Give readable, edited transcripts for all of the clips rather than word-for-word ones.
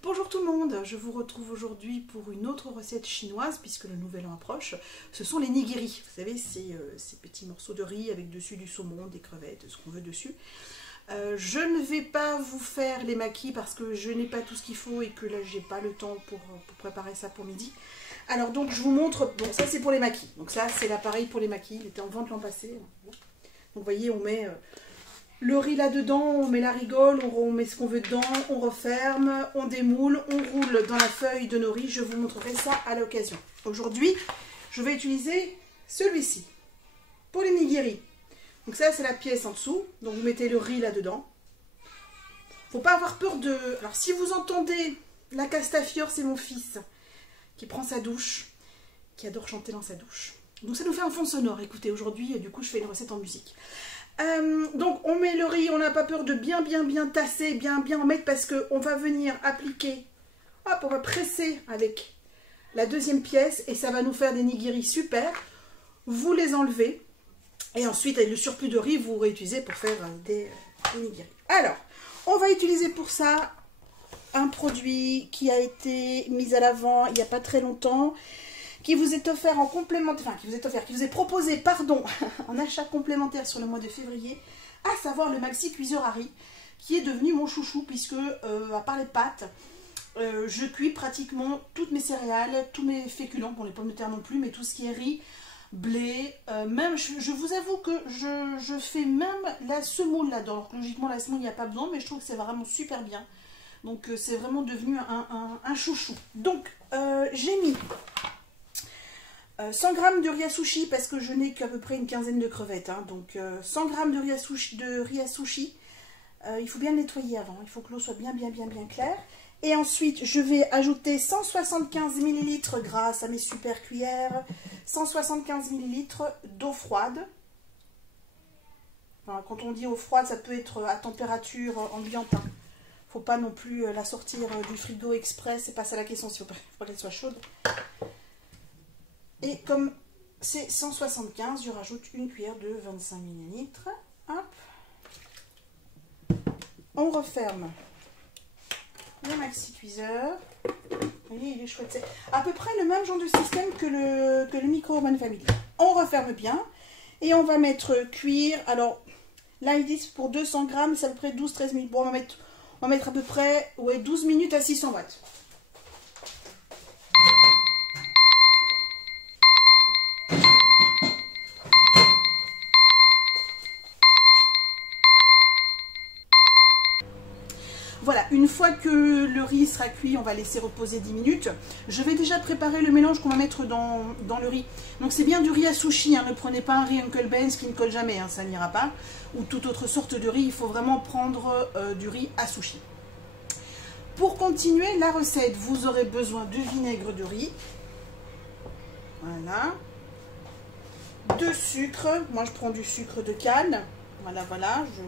Bonjour tout le monde, je vous retrouve aujourd'hui pour une autre recette chinoise puisque le nouvel an approche. Ce sont les nigiri, vous savez, ces petits morceaux de riz avec dessus du saumon, des crevettes, ce qu'on veut dessus. Je ne vais pas vous faire les makis parce que je n'ai pas tout ce qu'il faut et que là j'ai pas le temps pour préparer ça pour midi. Alors donc je vous montre, bon ça c'est pour les makis, donc ça c'est l'appareil pour les makis, il était en vente l'an passé. Donc vous voyez on met le riz là-dedans, on met la rigole, on met ce qu'on veut dedans, on referme, on démoule, on roule dans la feuille de nos riz. Je vous montrerai ça à l'occasion. Aujourd'hui, je vais utiliser celui-ci pour les nigiri. Donc ça, c'est la pièce en dessous. Donc vous mettez le riz là-dedans. Faut pas avoir peur de... Alors si vous entendez la Castafiore, c'est mon fils qui prend sa douche, qui adore chanter dans sa douche. Donc ça nous fait un fond sonore. Écoutez, aujourd'hui, du coup, je fais une recette en musique. Donc on met le riz, on n'a pas peur de bien tasser, bien en mettre parce qu'on va venir appliquer, hop, on va presser avec la deuxième pièce et ça va nous faire des nigiri super. Vous les enlevez et ensuite avec le surplus de riz vous réutilisez pour faire des nigiri. Alors, on va utiliser pour ça un produit qui a été mis à l'avant il n'y a pas très longtemps, qui vous est offert en complémentaire, enfin qui vous est proposé, pardon, en achat complémentaire sur le mois de février, à savoir le Maxi Cuiseur à riz, qui est devenu mon chouchou, puisque, à part les pâtes, je cuis pratiquement toutes mes céréales, tous mes féculents, bon les pommes de terre non plus, mais tout ce qui est riz, blé, même, je vous avoue que je fais même la semoule là-dedans, alors que logiquement la semoule il n'y a pas besoin, mais je trouve que c'est vraiment super bien, donc c'est vraiment devenu un chouchou. Donc, j'ai mis 100 g de riz à sushi parce que je n'ai qu'à peu près une quinzaine de crevettes. Hein, donc 100 g de riz à sushi. Il faut bien le nettoyer avant. Il faut que l'eau soit bien claire. Et ensuite, je vais ajouter 175 ml grâce à mes super cuillères. 175 ml d'eau froide. Enfin, quand on dit eau froide, ça peut être à température ambiante. Hein. Faut pas non plus la sortir du frigo express. C'est pas ça la question. Il faut pas qu'elle soit chaude. Et comme c'est 175, je rajoute une cuillère de 25 ml. Hop. On referme le maxi cuiseur. Vous voyez, il est chouette. C'est à peu près le même genre de système que le micro-ondes family. On referme bien et on va mettre cuire. Alors là, ils disent pour 200 grammes, c'est à peu près 12-13 minutes. Bon, on va mettre à peu près 12 minutes à 600 watts. Voilà, une fois que le riz sera cuit, on va laisser reposer 10 minutes. Je vais déjà préparer le mélange qu'on va mettre dans le riz. Donc c'est bien du riz à sushi, hein, ne prenez pas un riz Uncle Ben's qui ne colle jamais, hein, ça n'ira pas. Ou toute autre sorte de riz, il faut vraiment prendre du riz à sushi. Pour continuer la recette, vous aurez besoin de vinaigre de riz. Voilà. De sucre, moi je prends du sucre de canne. Voilà, je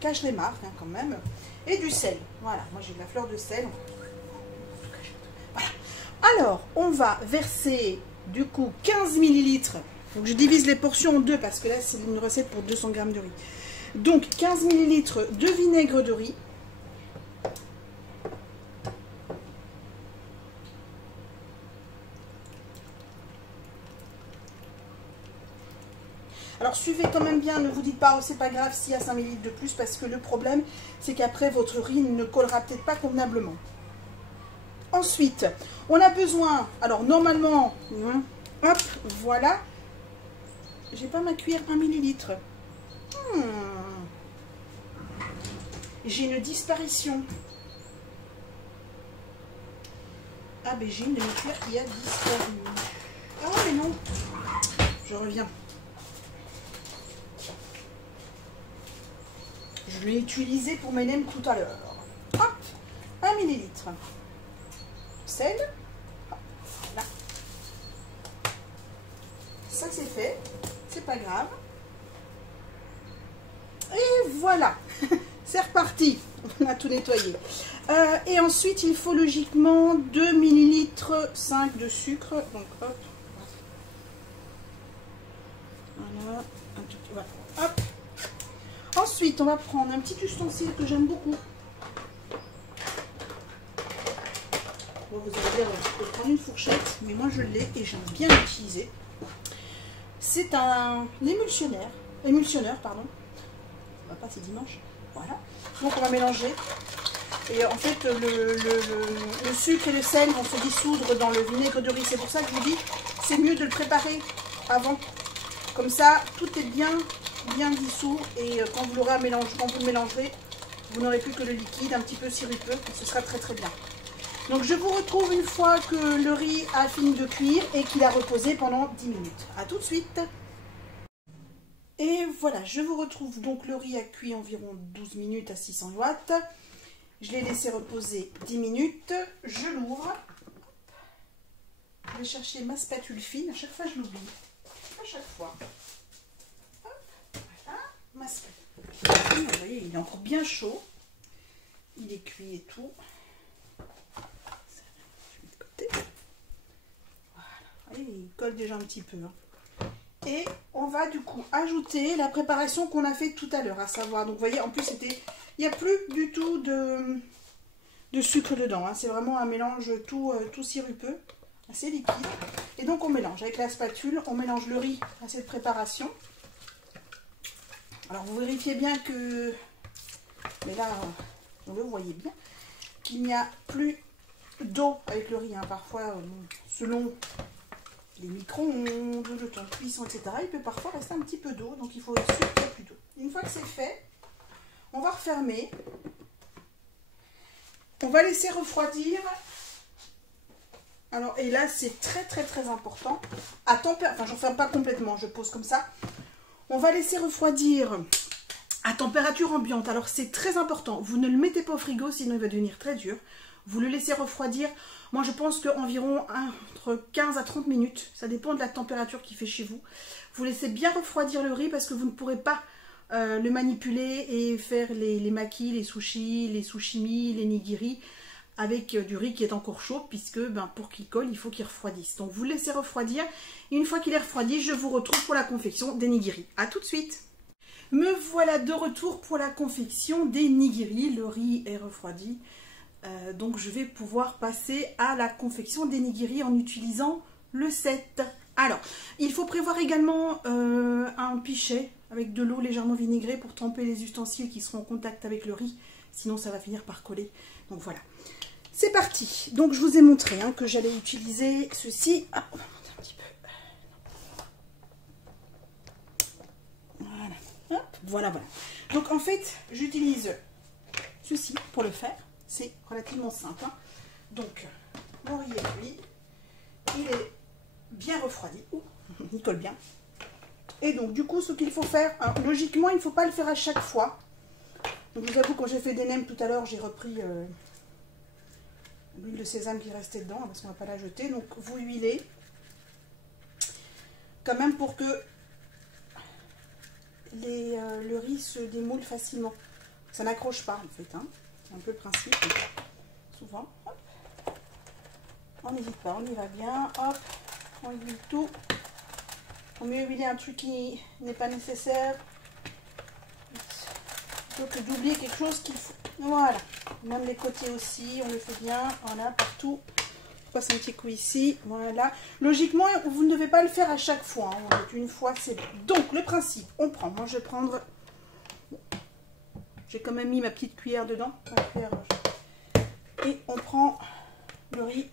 cache les marques hein, quand même. Et du sel. Voilà, moi j'ai de la fleur de sel. Voilà. Alors, on va verser du coup 15 ml. Donc je divise les portions en deux parce que là c'est une recette pour 200 g de riz. Donc 15 ml de vinaigre de riz. Alors suivez quand même bien, ne vous dites pas, oh, c'est pas grave s'il y a 5 ml de plus, parce que le problème, c'est qu'après, votre riz ne collera peut-être pas convenablement. Ensuite, on a besoin, alors normalement, hop, voilà, j'ai pas ma cuillère 1 ml. J'ai une disparition. Ah ben j'ai une de mes cuillères qui a disparu. Ah mais non, je reviens. Je l'ai utilisé pour mes nems tout à l'heure. Hop, 1 ml. Sel. Hop, voilà. Ça c'est fait. C'est pas grave. Et voilà. C'est reparti. On a tout nettoyé. Et ensuite, il faut logiquement 2 ml 5 de sucre. Donc hop. Voilà. Un tout petit, voilà. Hop. Ensuite, on va prendre un petit ustensile que j'aime beaucoup. Bon, vous allez dire, je peux prendre une fourchette, mais moi je l'ai et j'aime bien l'utiliser. C'est un émulsionneur, pardon. On va pas, c'est dimanche. Voilà. Donc on va mélanger. Et en fait, le sucre et le sel vont se dissoudre dans le vinaigre de riz. C'est pour ça que je vous dis, c'est mieux de le préparer avant. Comme ça, tout est bien dissous. Et quand vous l'aurez à mélanger, quand vous le mélangerez, vous n'aurez plus que le liquide, un petit peu sirupeux. Et ce sera très très bien. Donc je vous retrouve une fois que le riz a fini de cuire et qu'il a reposé pendant 10 minutes. A tout de suite. Et voilà, je vous retrouve. Donc le riz a cuit environ 12 minutes à 600 watts. Je l'ai laissé reposer 10 minutes. Je l'ouvre. Je vais chercher ma spatule fine. À chaque fois, je l'oublie. À chaque fois. Hop, voilà, ma spatule fine. Vous voyez, il est encore bien chaud. Il est cuit et tout. Je mets de côté. Voilà. Vous voyez, il colle déjà un petit peu. Et on va du coup ajouter la préparation qu'on a fait tout à l'heure, à savoir, donc vous voyez, en plus il n'y a plus du tout de sucre dedans, hein. C'est vraiment un mélange tout sirupeux, assez liquide. Et donc on mélange avec la spatule, on mélange le riz à cette préparation. Alors vous vérifiez bien que, mais là on le voyait bien, qu'il n'y a plus d'eau avec le riz, hein. Parfois selon les micro-ondes, le temps de cuisson, etc. Il peut parfois rester un petit peu d'eau, donc il faut être sûr qu'il y a plus d'eau. Une fois que c'est fait, on va refermer. On va laisser refroidir. Alors, et là, c'est très très très important. À température, enfin, je ne referme pas complètement, je pose comme ça. On va laisser refroidir à température ambiante. Alors, c'est très important. Vous ne le mettez pas au frigo, sinon il va devenir très dur. Vous le laissez refroidir. Moi, je pense qu'environ entre 15 à 30 minutes. Ça dépend de la température qu'il fait chez vous. Vous laissez bien refroidir le riz parce que vous ne pourrez pas le manipuler et faire les makis, les sushis, les sushimi, les nigiri avec du riz qui est encore chaud puisque pour qu'il colle, il faut qu'il refroidisse. Donc, vous le laissez refroidir. Et une fois qu'il est refroidi, je vous retrouve pour la confection des nigiri. A tout de suite. Me voilà de retour pour la confection des nigiri. Le riz est refroidi. Donc je vais pouvoir passer à la confection des nigiri en utilisant le set. Alors, il faut prévoir également un pichet avec de l'eau légèrement vinaigrée pour tremper les ustensiles qui seront en contact avec le riz. Sinon, ça va finir par coller. Donc voilà. C'est parti. Donc je vous ai montré que j'allais utiliser ceci. Ah, on va monter un petit peu. Voilà. Hop, voilà. Donc en fait, j'utilise ceci pour le faire. C'est relativement simple. Donc, mon riz est cuit. Il est bien refroidi. Ouh, il colle bien. Et donc, du coup, ce qu'il faut faire, logiquement, il ne faut pas le faire à chaque fois. Donc, je vous avoue, quand j'ai fait des nems tout à l'heure, j'ai repris l'huile de sésame qui restait dedans, parce qu'on ne va pas la jeter. Donc, vous huilez. Quand même pour que le riz se démoule facilement. Ça n'accroche pas, en fait. C'est un peu le principe. Souvent, hop. On n'hésite pas, on y va bien. Hop, on huile tout. Il vaut mieux huiler un truc qui n'est pas nécessaire plutôt que d'oublier quelque chose qu'il faut. Voilà, même les côtés aussi, on le fait bien. Voilà, partout. Je passe un petit coup ici. Voilà. Logiquement, vous ne devez pas le faire à chaque fois. Une fois, c'est bon. Donc, le principe, on prend. Moi, je vais prendre. J'ai quand même mis ma petite cuillère dedans. On va faire... Et on prend le riz.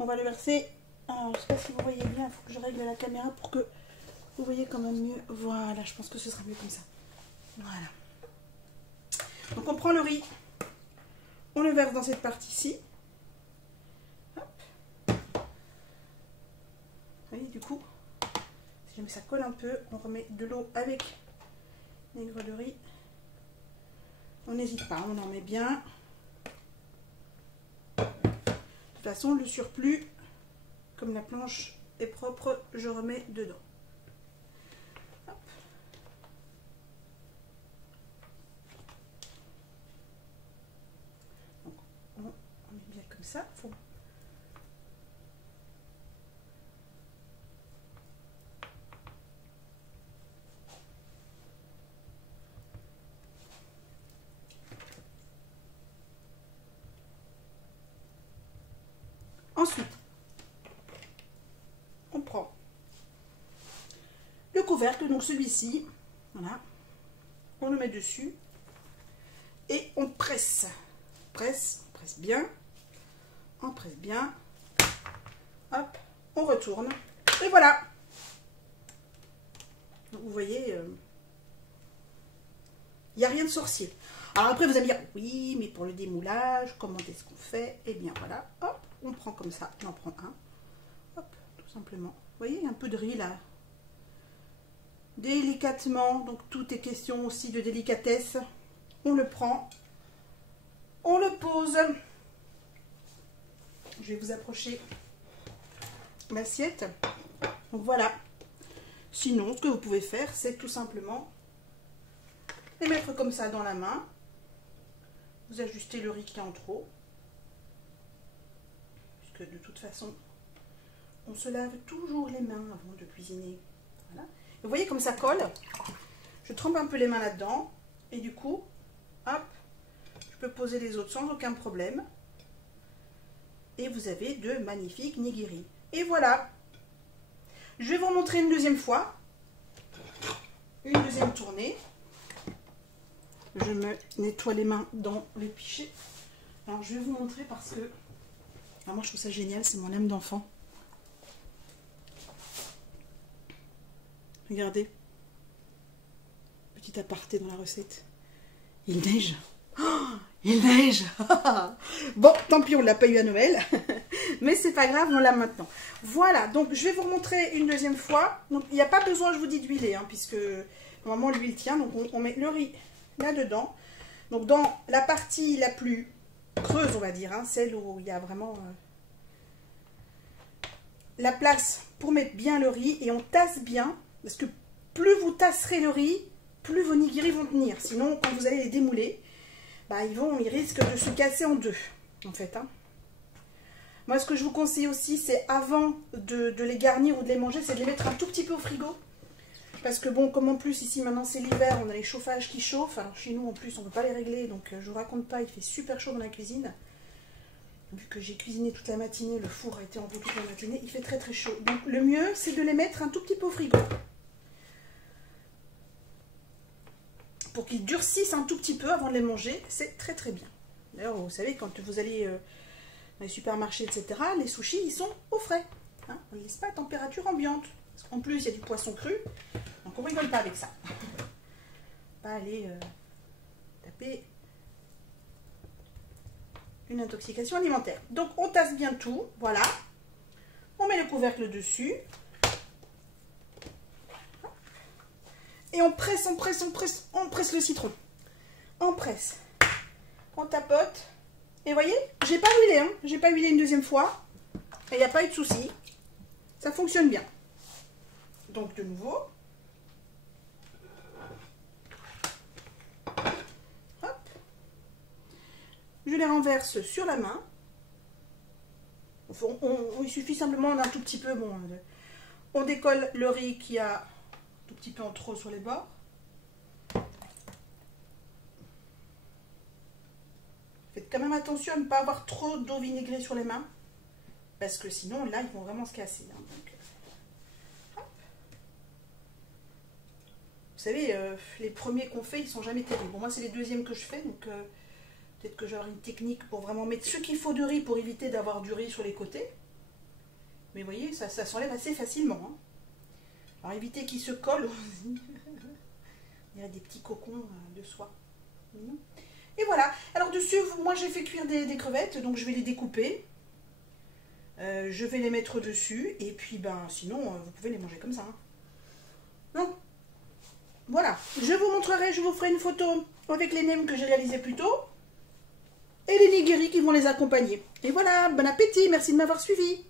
On va le verser. Alors, je ne sais pas si vous voyez bien. Il faut que je règle la caméra pour que vous voyez quand même mieux. Voilà, je pense que ce sera mieux comme ça. Voilà. Donc, on prend le riz. On le verse dans cette partie-ci. Hop. Vous voyez, du coup, si jamais ça colle un peu, on remet de l'eau avec vinaigre de riz. On n'hésite pas, on en met bien. De toute façon, le surplus, comme la planche est propre, je remets dedans. Hop. Donc, on met bien comme ça. Faut... Ensuite, on prend le couvercle, donc celui-ci, voilà, on le met dessus et on presse. On presse bien, on presse bien, hop, on retourne et voilà. Donc, vous voyez, il n'y a rien de sorcier. Alors après vous allez me dire, oui, mais pour le démoulage, comment est-ce qu'on fait? Eh bien voilà, hop, on prend comme ça, on en prend un, hop, tout simplement. Vous voyez, un peu de riz là. Délicatement, donc tout est question aussi de délicatesse. On le prend, on le pose. Je vais vous approcher l'assiette. Donc voilà. Sinon, ce que vous pouvez faire, c'est tout simplement les mettre comme ça dans la main. Vous ajustez le riz qui est en trop. Puisque de toute façon, on se lave toujours les mains avant de cuisiner. Voilà. Vous voyez comme ça colle. Je trempe un peu les mains là-dedans. Et du coup, hop, je peux poser les autres sans aucun problème. Et vous avez de magnifiques nigiri. Et voilà. Je vais vous montrer une deuxième fois. Une deuxième tournée. Je me nettoie les mains dans les pichets. Alors je vais vous montrer parce que moi je trouve ça génial, c'est mon âme d'enfant. Regardez. Petit aparté dans la recette. Il neige. Oh, il neige. Bon, tant pis, on ne l'a pas eu à Noël. Mais c'est pas grave, on l'a maintenant. Voilà, donc je vais vous montrer une deuxième fois. Donc il n'y a pas besoin, je vous dis, d'huiler, hein, puisque normalement l'huile tient. Donc on met le riz là-dedans. Donc dans la partie la plus creuse, on va dire, hein, celle où il y a vraiment la place pour mettre bien le riz. Et on tasse bien, parce que plus vous tasserez le riz, plus vos nigiri vont tenir. Sinon, quand vous allez les démouler, bah, ils risquent de se casser en deux, en fait. Hein. Moi, ce que je vous conseille aussi, c'est avant de les garnir ou de les manger, c'est de les mettre un tout petit peu au frigo. Parce que bon, comme en plus, ici, maintenant, c'est l'hiver, on a les chauffages qui chauffent. Alors, chez nous, en plus, on ne peut pas les régler. Donc, je vous raconte pas, il fait super chaud dans la cuisine. Vu que j'ai cuisiné toute la matinée, le four a été en route toute la matinée, il fait très très chaud. Donc, le mieux, c'est de les mettre un tout petit peu au frigo. Pour qu'ils durcissent un tout petit peu avant de les manger, c'est très très bien. D'ailleurs, vous savez, quand vous allez dans les supermarchés, etc., les sushis, ils sont au frais. Hein, on ne les laisse pas à température ambiante. Parce qu'en plus, il y a du poisson cru. Donc, on ne rigole pas avec ça. Pas aller taper une intoxication alimentaire. Donc, on tasse bien tout. Voilà. On met le couvercle dessus. Et on presse, on presse, on presse, on presse le citron. On presse. On tapote. Et vous voyez, j'ai pas huilé, hein. J'ai pas huilé une deuxième fois. Et il n'y a pas eu de souci. Ça fonctionne bien. Donc de nouveau. Hop. Je les renverse sur la main. Il suffit simplement d'un tout petit peu. Bon, on décolle le riz qui a un petit peu en trop sur les bords. Faites quand même attention à ne pas avoir trop d'eau vinaigrée sur les mains, parce que sinon là ils vont vraiment se casser. Hein, donc, hop. Vous savez, les premiers qu'on fait ils sont jamais terribles. Bon, moi c'est les deuxièmes que je fais, donc peut-être que j'aurai une technique pour vraiment mettre ce qu'il faut de riz pour éviter d'avoir du riz sur les côtés. Mais vous voyez, ça s'enlève assez facilement. Hein. Alors évitez qu'ils se collent aussi. Il y a des petits cocons de soie. Et voilà. Alors dessus, moi j'ai fait cuire des crevettes, donc je vais les découper. Je vais les mettre dessus. Et puis ben sinon, vous pouvez les manger comme ça. Hein. Donc, voilà. Je vous montrerai, je vous ferai une photo avec les nems que j'ai réalisés plus tôt. Et les nigiri qui vont les accompagner. Et voilà, bon appétit, merci de m'avoir suivi.